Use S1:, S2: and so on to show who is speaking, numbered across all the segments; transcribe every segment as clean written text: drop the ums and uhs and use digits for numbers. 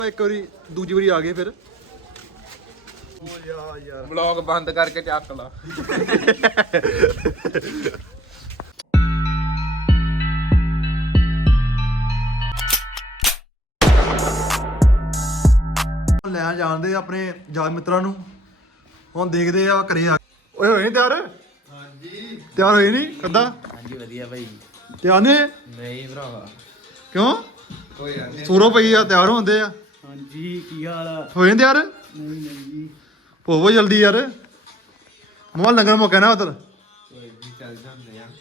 S1: ਇੱਕ ਵਾਰੀ ਦੂਜੀ ਵਾਰੀ ਆ ਗਏ ਫਿਰ
S2: ਯਾਰ ਵਲੌਗ ਬੰਦ ਕਰਕੇ ਚੱਕ ਲਾ।
S1: ਲੈਣ ਜਾਣਦੇ ਆਪਣੇ ਯਾਰ ਮਿੱਤਰਾਂ ਨੂੰ। ਹੁਣ ਦੇਖਦੇ ਆ ਘਰੇ ਆ ਓਏ ਹੋਏ ਨੀ ਤਿਆਰ? ਹਾਂਜੀ ਤਿਆਰ ਹੋਏ ਨਹੀਂ ਕਿੱਦਾਂ?
S2: ਹਾਂਜੀ ਵਧੀਆ ਭਾਈ।
S1: ਤਿਆਰ ਨੇ?
S2: ਨਹੀਂ ਭਰਾਵਾ
S1: ਕਿਉਂ?
S2: ਕੋਈ ਗੱਲ
S1: ਸੂਰੋ ਪਈ ਆ ਤਿਆਰ ਹੁੰਦੇ ਆ।
S3: ਹਾਂਜੀ ਕੀ ਹਾਲ ਆ?
S1: ਹੋਏ ਨੀ ਤਿਆਰ?
S3: ਨਹੀਂ ਨਹੀਂ
S1: ਹੋਵੋ ਜਲਦੀ ਯਾਰ। ਮੋਹ ਲੰਗਰ ਮੁੱਕਿਆ ਨਾ ਉਧਰ।
S2: ਕੋਈ ਵੀ ਚੱਲ ਜਾਂਦੇ ਆ।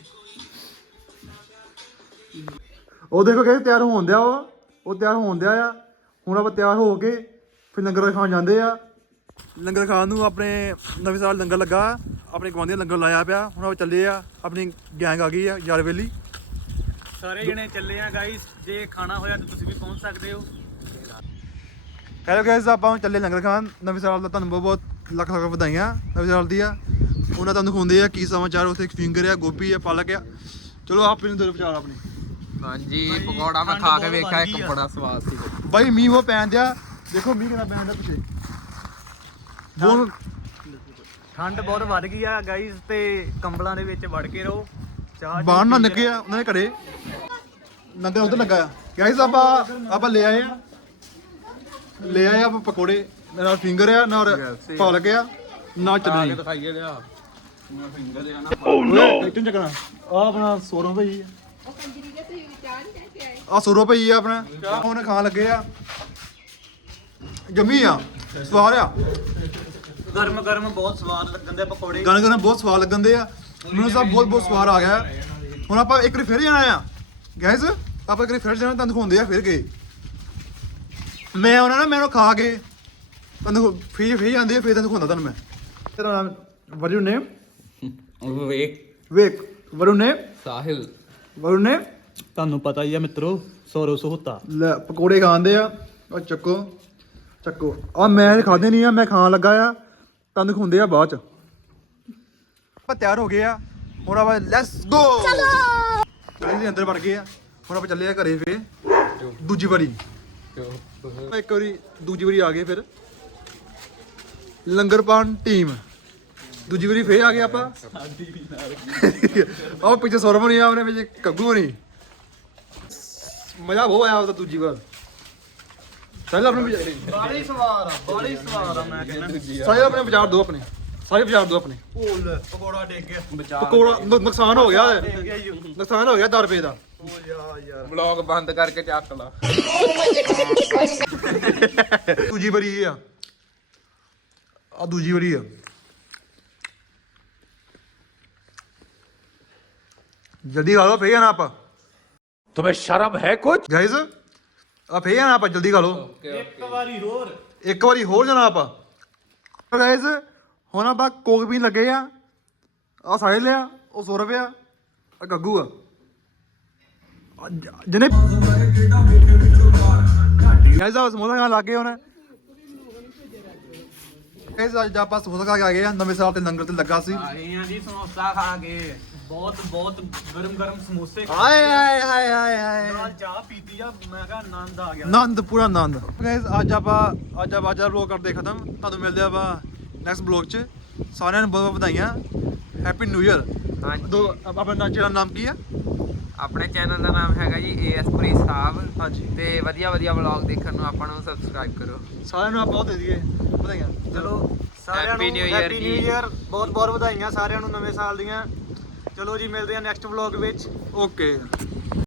S1: ਉਹ ਦੇਖੋ ਕਹਿੰਦੇ ਤਿਆਰ ਹੋਣ ਦਿਆ ਉਹ ਤਿਆਰ ਹੋਣ ਦਿਆ ਆ। ਹੁਣ ਆਪਾਂ ਤਿਆਰ ਹੋ ਕੇ ਫਿਰ ਲੰਗਰ ਖਾਣ ਜਾਂਦੇ ਆ। ਲੰਗਰ ਖਾਣ ਨੂੰ ਆਪਣੇ ਨਵੇਂ ਸਾਲ ਲੰਗਰ ਲੱਗਾ, ਆਪਣੇ ਗੁਆਂਢੀਆਂ ਲੰਗਰ ਲਾਇਆ ਪਿਆ। ਹੁਣ ਆਪਾਂ ਚੱਲੇ ਆ, ਆਪਣੀ ਗੈਂਗ ਆ ਗਈ ਆ ਯਾਰ ਵੇਲੀ।
S3: ਸਾਰੇ ਜਣੇ ਚੱਲੇ ਆ ਗਾਈਸ, ਜੇ ਖਾਣਾ ਹੋਇਆ ਤਾਂ ਤੁਸੀਂ ਵੀ ਪਹੁੰਚ ਸਕਦੇ ਹੋ।
S1: ਹੈਲੋ ਗਾਇਸ, ਆਪਾਂ ਹੁਣ ਚੱਲੇ ਲੰਗਰ ਖਾਣ। ਨਵੇਂ ਸਾਲ ਦਾ ਤੁਹਾਨੂੰ ਬਹੁਤ ਬਹੁਤ ਲੱਖ ਲੱਖ ਵਧਾਈਆਂ ਨਵੇਂ ਸਾਲ ਦੀ ਆ। ਉਹਨਾਂ ਤੁਹਾਨੂੰ ਦਿਖਾਉਂਦੇ ਆ ਕੀ ਸਮਾਚਾਰ। ਉੱਥੇ ਇੱਕ ਫਿੰਗਰ ਆ, ਗੋਭੀ ਆ, ਪਾਲਕ ਆ। ਚਲੋ ਆਪ ਨੂੰ ਦੋ ਵਿਚਾਰ ਆਪਣੇ।
S2: ਹਾਂਜੀ ਪਕੌੜਾ ਮੈਂ ਖਾ ਕੇ ਵੇਖਿਆ, ਇੱਕ ਬੜਾ ਸਵਾਦ ਸੀ
S1: ਬਾਈ। ਮੀਂਹ ਉਹ ਪੈਣ ਦਿਆ, ਦੇਖੋ ਮੀਂਹ ਕਿੰਨਾ ਪੈਣ ਦਿਆ ਪਿੱਛੇ।
S3: ਠੰਡ ਬਹੁਤ ਵੱਧ ਗਈ ਆ ਗਾਈਸ, ਤੇ ਕੰਬਲਾਂ ਦੇ ਵਿੱਚ ਵੜ ਕੇ ਰਹੋ। ਚਾਹ
S1: ਬਾਹਰ ਨਾ ਨਿੱਗੇ ਆ ਉਹਨਾਂ ਦੇ ਘਰੇ ਲੰਗਰ ਉਧਰ ਲੱਗਾ ਆ। ਗਾਇਸ ਆਪਾਂ ਲੈ ਆਏ ਆ ਆਪਾਂ ਪਕੌੜੇ। ਨਾਲ ਫਿੰਗਰ ਆ, ਨਾਲ ਪਾਲਕ ਆ, ਨਾਲ ਚਟਨੀ।
S2: ਦਿਖਾਈਏ ਲਿਆ ਫਿੰਗਰ ਦੇ ਨਾ।
S1: ਓ ਨੋ ਕਿੱਥੇ ਚੱਕਣਾ ਆ ਆਪਣਾ 100 ਰੁਪਏ ਆ 100 ਰੁਪਏ ਆ ਆਪਣਾ। ਹੁਣ ਖਾਣ ਲੱਗੇ ਆ, ਜੰਮੀ ਆ, ਸਵਾਦ ਆ।
S3: ਗਰਮ ਗਰਮ ਬਹੁਤ ਸਵਾਦ ਲੱਗਣ ਦੇ ਪਕੌੜੇ।
S1: ਗਾਣੇ ਗਾਣੇ ਬਹੁਤ ਸਵਾਦ ਲੱਗਣ ਆ ਮੈਨੂੰ। ਸਭ ਬਹੁਤ ਬਹੁਤ ਸਵਾਦ ਆ ਗਿਆ। ਹੁਣ ਆਪਾਂ ਇੱਕ ਵਾਰੀ ਫਿਰ ਜਾਣਾ ਆ ਗਾਇਸ। ਆਪਾਂ ਇੱਕ ਵਾਰੀ ਫਿਰ ਜਾਣਾ, ਤੁਹਾਨੂੰ ਦਿਖਾਉਂਦੇ ਆ ਫਿਰ ਗਏ। ਮੈਂ ਉਹਨਾਂ ਨਾ ਮੈਨੂੰ ਖਾ ਕੇ ਤੁਹਾਨੂੰ ਫੇਰ ਜਾਂਦੇ ਆ, ਫਿਰ ਤੁਹਾਨੂੰ ਦਿਖਾਉਂਦਾ ਤੁਹਾਨੂੰ ਮੈਂ। ਤੇਰਾ ਨਾਮ ਵਰੁਣ ਨੇ? ਵੇਖ ਵਰੁਣ ਨੇ?
S2: ਸਾਹਿਲ।
S1: ਵਰੁਣ ਨੇ?
S3: ਤੁਹਾਨੂੰ ਪਤਾ ਹੀ ਆ ਮਿੱਤਰੋ, ਸੋਰੋ ਸੋਹਤਾ।
S1: ਲੈ ਪਕੌੜੇ ਖਾਂਦੇ ਆ। ਉਹ ਚੱਕੋ ਆ। ਮੈਂ ਖਾਦੇ ਨਹੀਂ ਆ, ਮੈਂ ਖਾਣ ਲੱਗਾ ਆ। ਤੁਹਾਨੂੰ ਦਿਖਾਉਂਦੇ ਆ ਬਾਅਦ ਚ। ਆਪਾਂ ਤਿਆਰ ਹੋ ਗਏ ਆ, ਹੁਣ ਆਪਾਂ ਲੈਟਸ ਗੋ। ਚਲੋ ਦੇ ਅੰਦਰ ਵੜ ਗਏ ਆ। ਹੁਣ ਆਪਾਂ ਚੱਲੇ ਆ ਘਰੇ ਫੇਰ ਦੂਜੀ ਵਾਰੀ। ਇੱਕ ਵਾਰੀ ਦੂਜੀ ਵਾਰੀ ਆ ਗਏ ਫਿਰ ਲੰਗਰ ਪਾਣ ਟੀਮ। ਦੂਜੀ ਵਾਰੀ ਫੇਰ ਆ ਗਏ ਆਪਾਂ। ਆਹ ਪਿੱਛੇ ਸੌਰਵ ਨਹੀਂ ਆ, ਉਹਨੇ ਵਿੱਚ ਕੱਗੂ ਨਹੀਂ। ਮਜ਼ਾ ਬਹੁਤ ਆਇਆ ਉਹਦਾ ਦੂਜੀ ਵਾਰ। ਸਾਰੇ ਆਪਣੇ
S3: ਬਾਲੀ ਸਵਾਰ ਆ ਮੈਂ ਕਹਿੰਦਾ।
S1: ਸਾਰੇ ਆਪਣੇ ਵਿਚਾਰ ਦੋ ਆਪਣੇ। ਸਾਰੇ ਵਿਚਾਰ ਦੋ ਆਪਣੇ।
S3: ਪਕੌੜਾ ਡੇਗ ਗਿਆ।
S1: ਪਕੌੜਾ ਨੁਕਸਾਨ ਹੋ ਗਿਆ। ਨੁਕਸਾਨ ਹੋ ਗਿਆ 10 ਰੁਪਏ ਦਾ।
S2: ਵਲੌਗ ਬੰਦ ਕਰਕੇ ਚੱਕ ਲਾ।
S1: ਦੂਜੀ ਵਾਰੀ ਇਹ ਆ ਦੂਜੀ ਵਾਰੀ ਆ। ਜਲਦੀ ਖਾ ਲਓ, ਫੇਰ ਜਾਣਾ ਆਪਾਂ।
S4: तुम्हें शर्म है कुछ?
S1: ਗਾਇਜ਼ ਆ ਫੇਰ ਜਾਣਾ ਆਪਾਂ, ਜਲਦੀ ਖਾ ਲਓ।
S3: ਇੱਕ ਵਾਰੀ ਹੋਰ।
S1: ਇੱਕ ਵਾਰੀ ਹੋਰ ਜਾਣਾ ਆਪਾਂ। ਗਾਇਜ਼ ਹੁਣ ਆਪਾਂ ਕੋਕ ਪੀਣ ਲੱਗੇ ਆ। ਆ ਸਾਰੇ ਲਿਆ, ਉਹ 100 ਰੁਪਏ ਆ, ਗੱਗੂ ਆ ਜਿਹਨੇ। ਗਾਇਜ਼ ਆ ਸਮੋਸਾ ਖਾਣ ਲੱਗ ਗਏ ਹੁਣ। ਗਾਇਜ਼ ਅੱਜ ਆਪਾਂ ਸਮੋਸਾ ਖਾ ਕੇ ਆ ਗਏ ਆ। ਨਵੇਂ ਸਾਲ ਤੇ ਲੰਗਰ ਤੇ ਲੱਗਾ ਸੀ।
S3: ਆਏ ਆ ਜੀ ਸਮੋਸਾ ਖਾ ਕੇ। ਬਹੁਤ ਗਰਮ ਗਰਮ ਸਮੋਸੇ
S1: ਹਾਏ ਹਾਏ ਹਾਏ ਹਾਏ ਹਾਏ।
S3: ਨਾਲ ਚਾਹ ਪੀਤੀ ਆ, ਮੈਂ ਕਿਹਾ ਆਨੰਦ ਆ ਗਿਆ।
S1: ਆਨੰਦ ਪੂਰਾ ਆਨੰਦ। ਗਾਇਜ਼ ਅੱਜ ਆਪਾਂ ਵਲੌਗ ਕਰਦੇ ਖਤਮ। ਤੁਹਾਨੂੰ ਮਿਲਦੇ ਆਪਾਂ ਨੈਕਸਟ ਵਲੌਗ 'ਚ। ਸਾਰਿਆਂ ਨੂੰ ਬਹੁਤ ਬਹੁਤ ਵਧਾਈਆਂ। Happy new year.
S2: ਹਾਂਜੀ
S1: ਆਪਣਾ ਚੈਨਲ ਦਾ ਨਾਮ ਕੀ ਆ?
S2: ਆਪਣੇ ਚੈਨਲ ਦਾ ਨਾਮ ਹੈਗਾ ਜੀ ਏਐਸਪ੍ਰੀ ਸਾਹਿਬ।
S1: ਹਾਂਜੀ
S2: ਤੇ ਵਧੀਆ ਵਲੌਗ ਦੇਖਣ ਨੂੰ ਆਪਾਂ ਨੂੰ ਸਬਸਕ੍ਰਾਈਬ ਕਰੋ।
S1: ਸਾਰਿਆਂ ਨੂੰ ਆਪਾਂ ਬਹੁਤ ਦੇ ਦਈਏ ਵਧਾਈਆਂ।
S3: ਚਲੋ ਸਾਰਿਆਂ ਨੂੰ
S2: Happy New Year
S3: happy new
S2: ਜੀ।
S3: ਈਅਰ। ਬਹੁਤ ਬਹੁਤ ਵਧਾਈਆਂ ਸਾਰਿਆਂ ਨੂੰ ਨਵੇਂ ਸਾਲ ਦੀਆਂ। ਚਲੋ ਜੀ ਮਿਲਦੇ ਆ ਨੈਕਸਟ ਵਲੌਗ ਵਿੱਚ।
S1: ਓਕੇ।